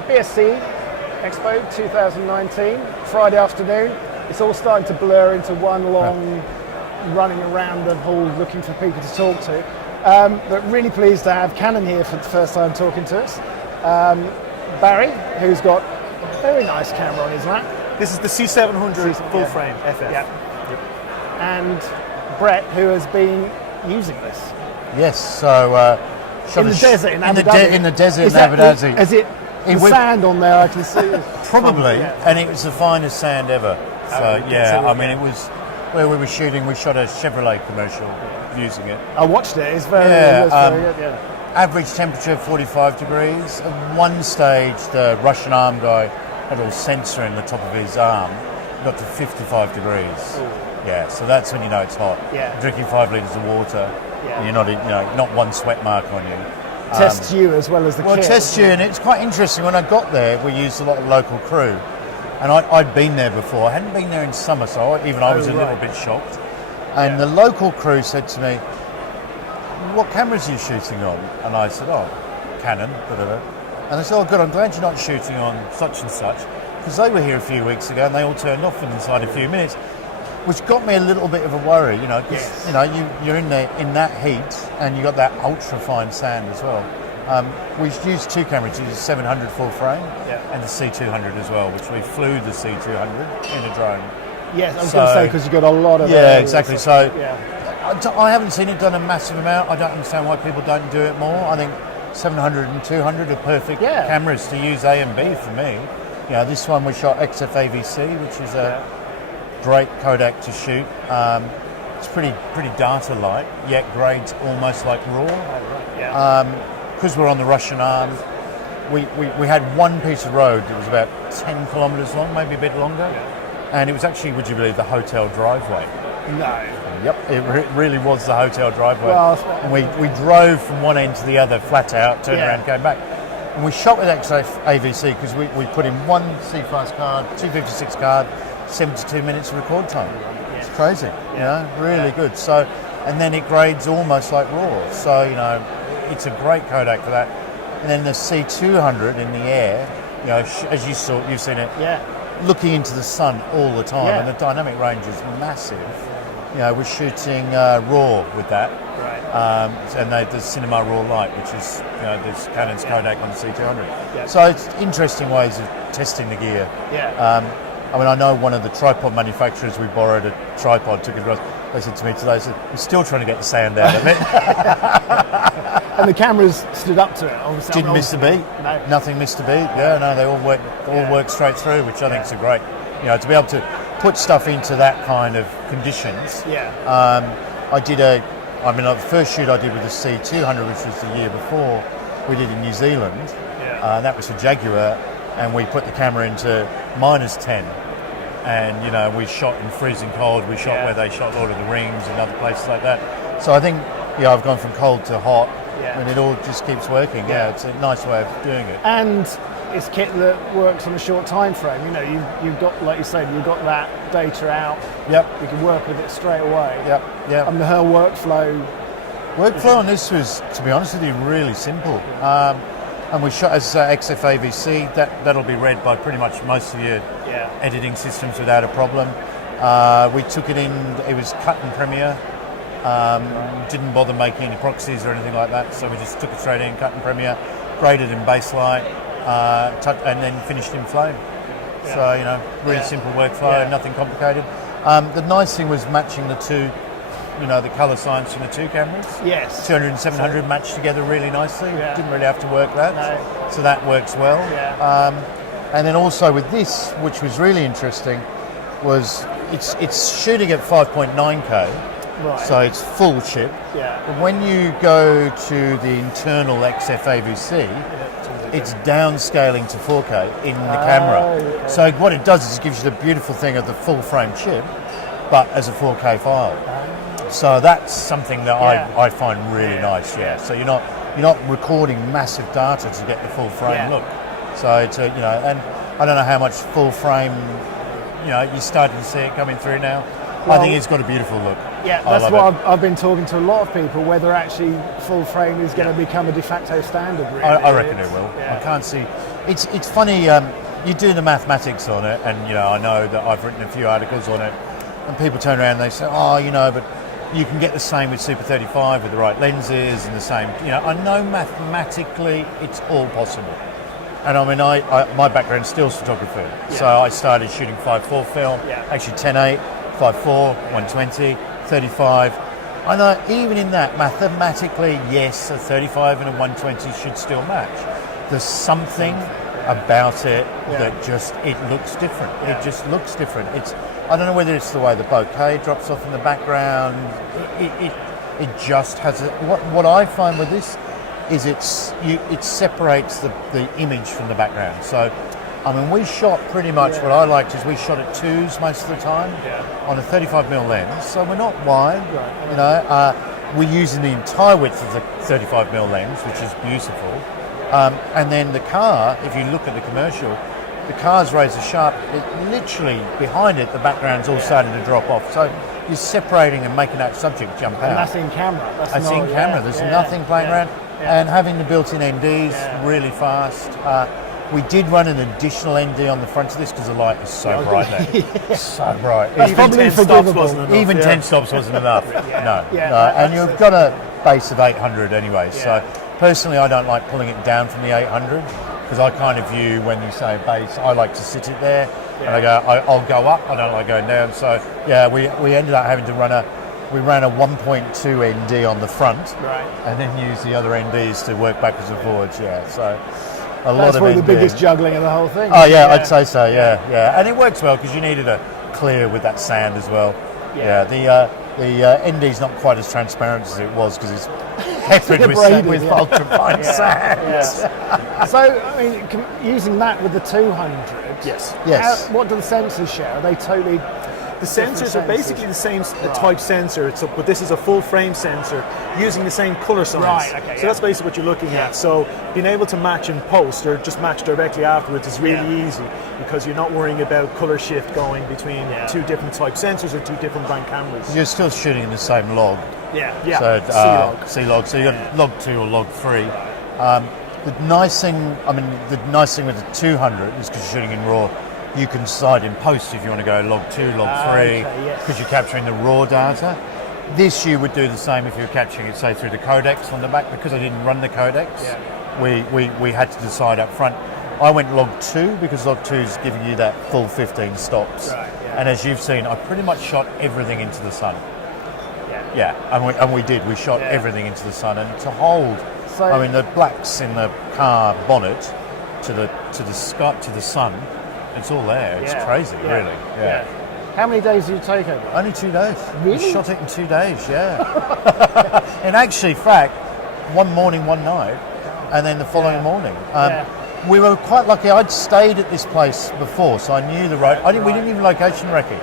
BSC Expo 2019, Friday afternoon. It's all starting to blur into one long running around the hall looking for people to talk to. But really pleased to have Canon here for the first time talking to us. Barry, who's got a very nice camera on his lap. This is the C700 full frame FF. Yeah. Yep. And Brett, who has been using this. Yes, so in the desert in Abu Dhabi. In the desert in Abu Dhabi. Is it the sand on there? I can see. Probably, and it was the finest sand ever. So I mean, it was where we were shooting. We shot a Chevrolet commercial using it. I watched it. It's very good. Average temperature 45 degrees. At one stage, the Russian arm guy had a little sensor in the top of his arm. Got to 55 degrees. Ooh. Yeah, so that's when you know it's hot. Yeah. Drinking 5 litres of water. Yeah. And you're not one sweat mark on you. Tests you as well as the kit. Tests you, and it's quite interesting. When I got there, we used a lot of local crew, and I'd been there before. I hadn't been there in summer, so I was a little bit shocked. And the local crew said to me, "What cameras are you shooting on?" And I said, "Oh, Canon, whatever." And they said, "Oh, good. I'm glad you're not shooting on such and such," because they were here a few weeks ago and they all turned off inside a few minutes. Which got me a little bit of a worry, because you're in there in that heat, and you got that ultra fine sand as well. We used two cameras, the 700 full frame and the C200 as well, which we flew the C200 in a drone. Yes, I was going to say, because you got a lot of exactly. So I haven't seen it done a massive amount. I don't understand why people don't do it more. I think 700 and 200 are perfect cameras to use A and B for me. This one we shot XF AVC, which is a great Kodak to shoot. It's pretty data light, yet grades almost like raw. Because we're on the Russian arm, we had one piece of road that was about 10 kilometres long, maybe a bit longer, and it was actually, would you believe, the hotel driveway. No. Yep, it really was the hotel driveway. Well, and we drove from one end to the other flat out, turned around, came back. And we shot with XF AVC because we put in one C-Fast card, 256 card, 72 minutes of record time. It's crazy, really good. So, and then it grades almost like raw. So, it's a great Kodak for that. And then the C200 in the air, as you've seen it, looking into the sun all the time, and the dynamic range is massive. We're shooting raw with that. And there's Cinema Raw Light, which is there's Canon's Kodak on the C200. So it's interesting ways of testing the gear. I mean, I know one of the tripod manufacturers, we borrowed a tripod, took it across. They said to me today, we're still trying to get the sand out of it. And the cameras stood up to it, obviously. Didn't miss a beat. No. Nothing missed a beat. They all work straight through, which I think is a great, to be able to put stuff into that kind of conditions. The first shoot I did with the C200, which was the year before, we did in New Zealand. That was for Jaguar, and we put the camera into -10. And we shot in freezing cold. We shot where they shot Lord of the Rings and other places like that. So I think I've gone from cold to hot, and it all just keeps working. It's a nice way of doing it. And it's kit that works on a short time frame. You've got, like you said, you've got that data out. You can work with it straight away. And the whole workflow on this was, to be honest with you, really simple. And we shot as XF AVC. That'll be read by pretty much most of your editing systems without a problem. We took it in. It was cut in Premiere. Didn't bother making any proxies or anything like that. So we just took it straight in, cut in Premiere, graded in Baselight, and then finished in Flame. So really simple workflow, nothing complicated. The nice thing was matching the two. The colour science from the two cameras. 200 and 700 matched together really nicely. Didn't really have to work that. So that works well. And then also with this, which was really interesting, was it's shooting at 5.9K. So it's full chip. But when you go to the internal XF AVC, it's downscaling to 4K in the camera. So what it does is it gives you the beautiful thing of the full frame chip, but as a 4K file. So that's something that I find really nice. So you're not recording massive data to get the full frame look. So it's and I don't know how much full frame. You're starting to see it coming through now. Well, I think it's got a beautiful look. That's what I've been talking to a lot of people, whether actually full frame is going to become a de facto standard. Really. I reckon it will. I can't see it's funny. You do the mathematics on it, and I know that I've written a few articles on it, and people turn around and they say, oh, but you can get the same with Super 35 with the right lenses and the same. I know mathematically it's all possible. And I mean, my background's stills photography, so I started shooting 5.4 film, actually 10.8, 5.4, 120, 35. I know even in that, mathematically, yes, a 35 and a 120 should still match. There's something about it that it looks different. It just looks different. I don't know whether it's the way the bokeh drops off in the background. It just has what I find with this is it separates the image from the background. So, I mean, we shot pretty much what I liked is we shot at 2s most of the time on a 35mm lens. So we're not wide, we're using the entire width of the 35mm lens, which is beautiful. And then the car, if you look at the commercial, the car's razor sharp. Literally behind it, the background's all starting to drop off. So you're separating and making that subject jump out. And that's in camera. That's in camera. There's nothing playing around. And having the built-in NDs really fast. We did run an additional ND on the front of this because the light is so bright there. So bright. That's probably forgivable. Even 10 stops wasn't enough. No. And you've got a base of 800 anyway. So personally, I don't like pulling it down from the 800 because I kind of view when you say base, I like to sit it there and I'll go up. I don't like going down. So we ended up having to run a 1.2 ND on the front, and then use the other NDs to work backwards and forwards. So a lot of that's probably ND. the biggest juggling of the whole thing. Oh yeah, I'd say so. Yeah, and it works well because you needed a clear with that sand as well. The ND's not quite as transparent as it was because it's peppered with ultra-fine sand. So, I mean, using that with the 200, Yes. what do the sensors share? Are they totally... The sensors are basically the same type sensor, but this is a full frame sensor using the same color size. So that's basically what you're looking at. So being able to match in post or just match directly afterwards is really easy because you're not worrying about color shift going between two different type sensors or two different brand cameras. You're still shooting in the same log. So C-log. So you've got log 2 or log 3. The nice thing with the 200 is because you're shooting in RAW, you can decide in post if you want to go log 2, log 3, because you're capturing the raw data. This you would do the same if you were capturing it, say, through the codecs on the back. Because I didn't run the codecs, we had to decide up front. I went log 2 because log 2 is giving you that full 15 stops. And as you've seen, I pretty much shot everything into the sun. And we did. We shot everything into the sun, and to hold. So, I mean, the blacks in the car bonnet to the sun. It's all there. It's crazy, really. How many days did you take over? Only 2 days. Really? We shot it in 2 days, And actually, fact, one morning, one night, and then the following morning. We were quite lucky. I'd stayed at this place before, so I knew the road. We didn't even location wreck it.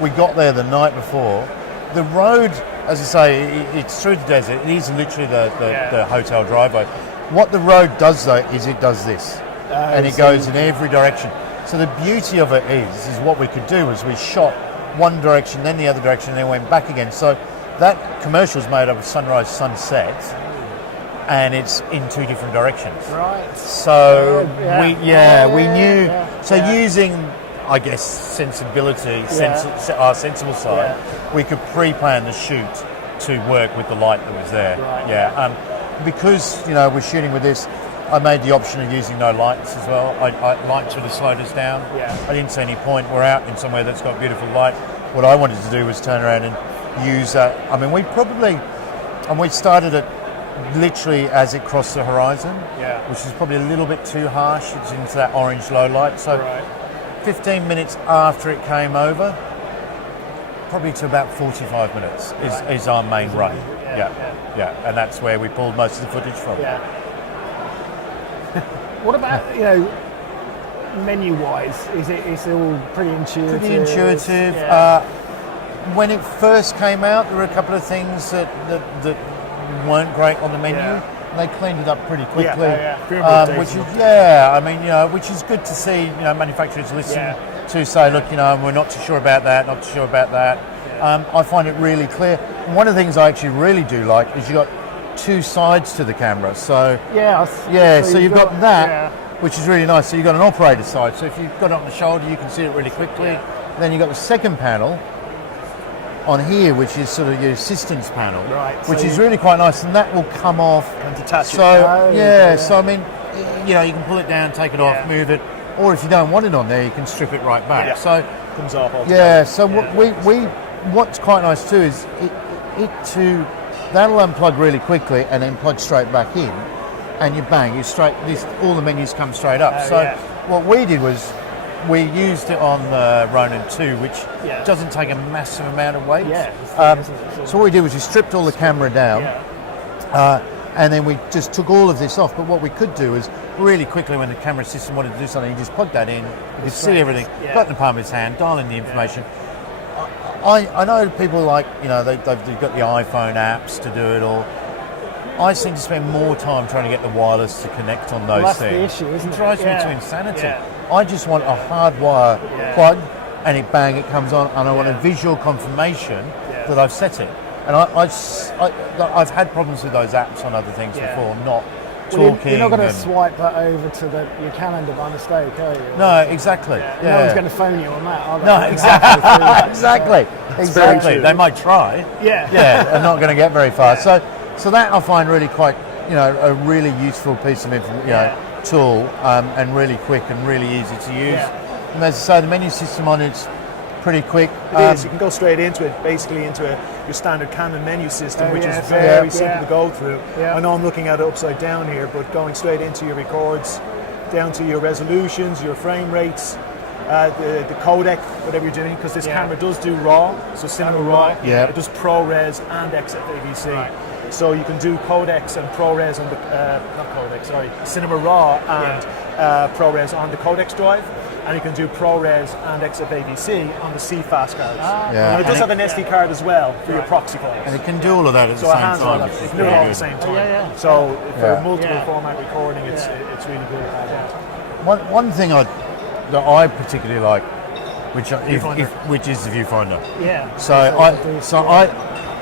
We got there the night before. The road, as I say, it's through the desert. It is literally the hotel driveway. What the road does, though, is it does this. And it goes in every direction. So the beauty of it is what we could do is we shot one direction, then the other direction, and then went back again. So that commercial is made up of sunrise, sunset, and it's in 2 different directions. So we knew. So using, I guess, sensibility, our sensible side, we could pre-plan the shoot to work with the light that was there. Because we're shooting with this. I made the option of using no lights as well. Light sort of slowed us down. I didn't see any point. We're out in somewhere that's got beautiful light. What I wanted to do was turn around and use that. I mean, we started it literally as it crossed the horizon, which is probably a little bit too harsh. It's into that orange low light. So 15 minutes after it came over, probably to about 45 minutes is our main run. And that's where we pulled most of the footage from. What about, menu-wise? It's all pretty intuitive? Pretty intuitive. When it first came out, there were a couple of things that weren't great on the menu. And they cleaned it up pretty quickly. Which is good to see. Manufacturers listen to say, look, we're not too sure about that, not too sure about that. I find it really clear. And one of the things I actually really do like is you got 2 sides to the camera. So so you've got that, which is really nice. So you've got an operator side. So if you've got it on the shoulder, you can see it really quickly. Yeah. Then you've got the second panel on here, which is sort of your assistance panel, which is really quite nice, and that will come off and detach so, it. So I mean, you know, you can pull it down, take it off, move it, or if you don't want it on there, you can strip it right back. Yeah. So comes off altogether. Yeah. So what's quite nice too is that'll unplug really quickly and then plug straight back in, and you bang, all the menus come straight up. What we did was, we used it on the Ronin 2, which doesn't take a massive amount of weight. So what we did was we stripped all the camera down, and then we just took all of this off. But what we could do is really quickly, when the camera system wanted to do something, you just plug that in, you could see everything, got in the palm of his hand, dial in the information. I know people like, you know, they've got the iPhone apps to do it all. I seem to spend more time trying to get the wireless to connect on those things. That's the issue, isn't it? It drives me to insanity. I just want a hardwire plug, and it comes on, and I want a visual confirmation that I've set it. And I've had problems with those apps on other things before, not talking. You're not going to swipe that over to your calendar by mistake, are you? No, exactly. No one's going to phone you on that, are they? No, exactly. Exactly. They might try. Yeah, and not going to get very far. So that I find really quite, you know, a really useful piece of tool, and really quick and really easy to use. And as I say, the menu system on it's pretty quick. It is. You can go straight into it, basically into your standard Canon menu system, which is very simple to go through. I know I'm looking at it upside down here, but going straight into your records, down to your resolutions, your frame rates, the codec, whatever you're doing, because this camera does do RAW, so Cinema RAW. It does ProRes and XFAVC. So you can do codecs and ProRes on the Cinema RAW and ProRes on the codecs drive, and you can do ProRes and XFAVC on the CFast cards. And it does have an SD card as well for your proxy files. And it can do all of that at the same time. It can do it all at the same time. So for multiple format recording, it's really good. One thing that I particularly like, which is the viewfinder. So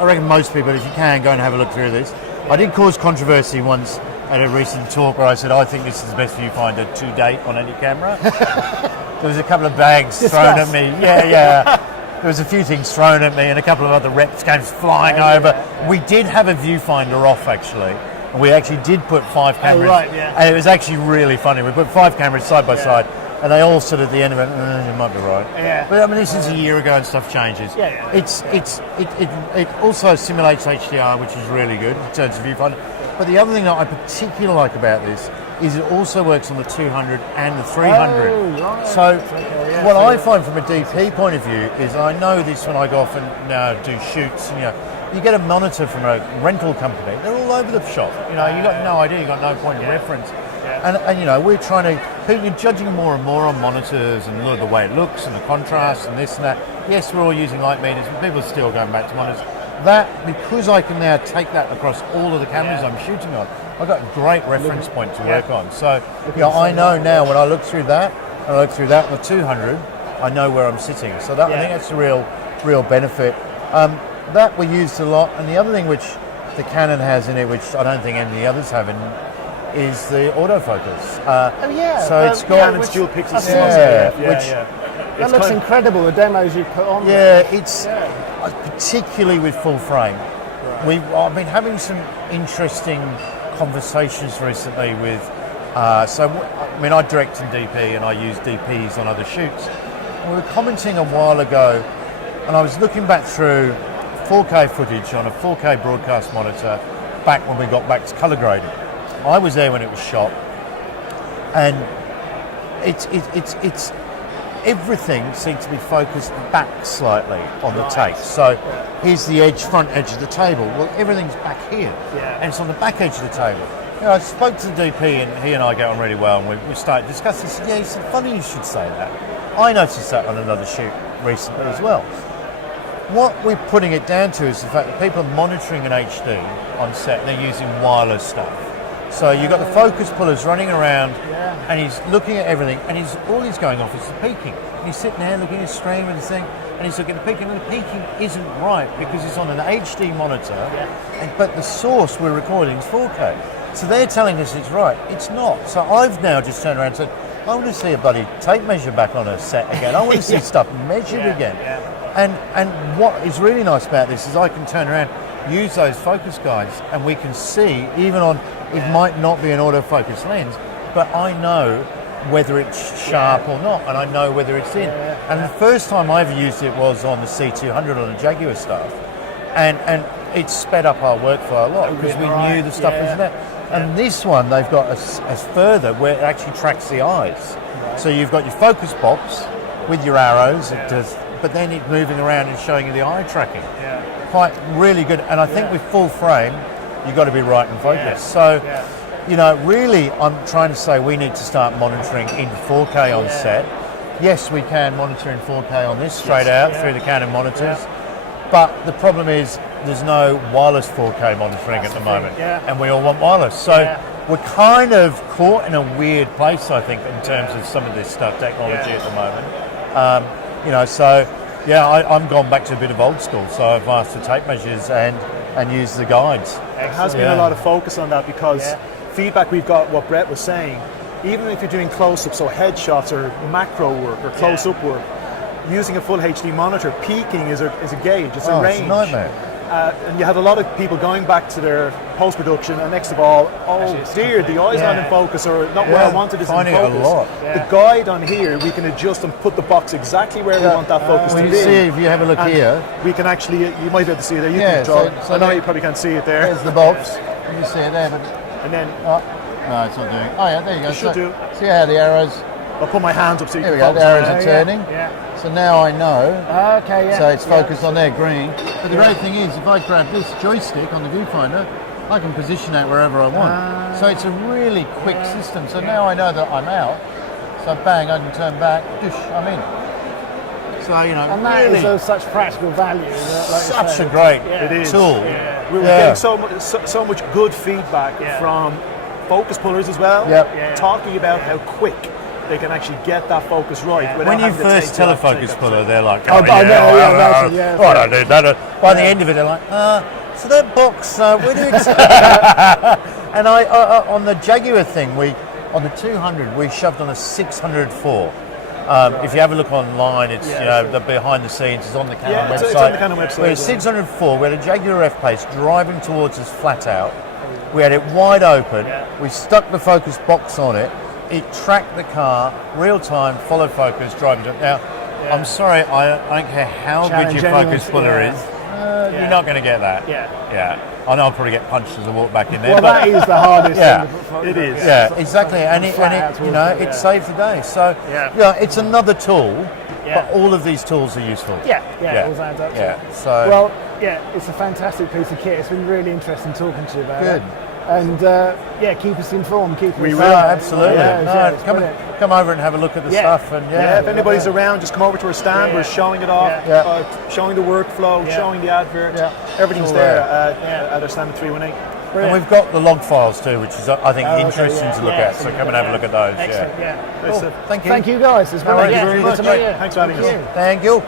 I reckon most people, if you can, go and have a look through this. I did cause controversy once at a recent talk where I said I think this is the best viewfinder to date on any camera. There was a couple of bags thrown at me. There was a few things thrown at me, and a couple of other reps came flying over. We did have a viewfinder off, actually. And we actually did put 5 cameras. And it was actually really funny. We put 5 cameras side by side, and they all stood at the end of it. You might be right. But I mean, this is a year ago, and stuff changes. It also simulates HDR, which is really good in terms of viewfinder. But the other thing that I particularly like about this is it also works on the 200 and the 300. So what I find from a DP point of view is, I know this when I go off and now do shoots, and, you get a monitor from a rental company, they're all over the shop. You got no idea, you got no point of reference. And we're trying to, you're judging more and more on monitors and look at the way it looks and the contrast and this and that. Yes, we're all using light meters, but people are still going back to monitors. That, because I can now take that across all of the cameras I'm shooting on, I've got a great reference point to work on. So, I know now when I look through that, and I look through that on the 200, I know where I'm sitting. So that, I think that's a real benefit. That we used a lot, and the other thing which the Canon has in it, which I don't think any of the others have, is the autofocus. So it's got Canon's dual pixel that looks incredible. The demos you put on. It's particularly with full frame. I've been having some interesting conversations recently with. I direct in DP and I use DPs on other shoots. And we were commenting a while ago, and I was looking back through 4K footage on a 4K broadcast monitor back when we got back to colour grading. I was there when it was shot, and it's everything seems to be focused back slightly on the tape. So here's the front edge of the table. Well, everything's back here, and it's on the back edge of the table. I spoke to the DP, and he and I get on really well, and we started discussing. He said, he said, funny you should say that. I noticed that on another shoot recently as well. What we're putting it down to is the fact that people are monitoring an HD on set, they're using wireless stuff. So you've got the focus pullers running around, and he's looking at everything, and all he's going off is the peaking. And he's sitting there looking at his stream and the thing, and he's looking at the peaking, and the peaking isn't right because it's on an HD monitor, but the source we're recording is 4K. So they're telling us it's right. It's not. So I've now just turned around and said, I want to see a bloody tape measure back on a set again. I want to see stuff measured again. And what is really nice about this is I can turn around, use those focus guides, and we can see, even on, it might not be an autofocus lens, but I know whether it's sharp or not, and I know whether it's in. And the first time I ever used it was on the C200 on the Jaguar stuff, and it sped up our workflow a lot because we knew the stuff was there. And this one, they've got a further where it actually tracks the eyes. So you've got your focus box with your arrows, it does, but then it's moving around and showing you the eye tracking. Quite really good. And I think with full frame, you've got to be right in focus. So, you know, really, I'm trying to say we need to start monitoring in 4K on set. Yes, we can monitor in 4K on this straight out through the Canon monitors. But the problem is there's no wireless 4K monitoring at the moment, and we all want wireless. So we're kind of caught in a weird place, I think, in terms of some of this stuff, technology at the moment. You know, so I'm gone back to a bit of old school. So I've asked for tape measures and use the guides. There has been a lot of focus on that because feedback we've got, what Brett was saying, even if you're doing close-ups, so headshots or macro work or close-up work, using a full HD monitor, peaking is a gauge, it's a range. It's a nightmare. And you had a lot of people going back to their post-production, and next of all, dear, the eye's not in focus, or not where I wanted is in focus. A lot. The guide on here, we can adjust and put the box exactly where we want that focus to be. See, if you have a look and here, we can actually, you might be able to see it there, you can control. So I know you probably can't see it there. There's the box, you see it there, but... And then... no, it's not doing. Oh yeah, there you go. Should do. See how the arrows... I'll put my hands up so you There can we go, focus. the arrows are turning. So now I know. So it's focused on there, green. But the great thing is, if I grab this joystick on the viewfinder, I can position it wherever I want. So it's a really quick system. So now I know that I'm out. So bang, I can turn back. Doosh, I'm in. So, you know, and that really is of such practical value. Like such a great tool. We're getting so much good feedback from focus pullers as well, talking about how quick they can actually get that focus right. When you first tell a focus puller, they're like, I don't do that. By the end of it, they're like, so that box, where do you And on the Jaguar thing, on the 200, we shoved on a 604. If you have a look online, it's the behind the scenes is on the Canon website. It's on the Canon website. We had a 604. We had a Jaguar F-Pace driving towards us flat out. We had it wide open. We stuck the focus box on it. It tracked the car, real time, follow focus, driving to it. Now, I'm sorry, I don't care how good your focus puller is. You're not going to get that. I know I'll probably get punched as I walk back in there. Well, that is the hardest thing. It is. Yeah, exactly. And it it saves the day. So, it's another tool, but all of these tools are useful. It all adds up. So, well, it's a fantastic piece of kit. It's been really interesting talking to you about it. And keep us informed. We will, absolutely. Come over and have a look at the stuff. And if anybody's around, just come over to our stand. We're showing it off, showing the workflow, showing the advert. Everything's there at our stand at 318. And we've got the log files too, which is I think interesting to look at. So come and have a look at those. Excellent. Cool. Thank you. Thank you guys. It's been very much. Thanks for having us. Thank you.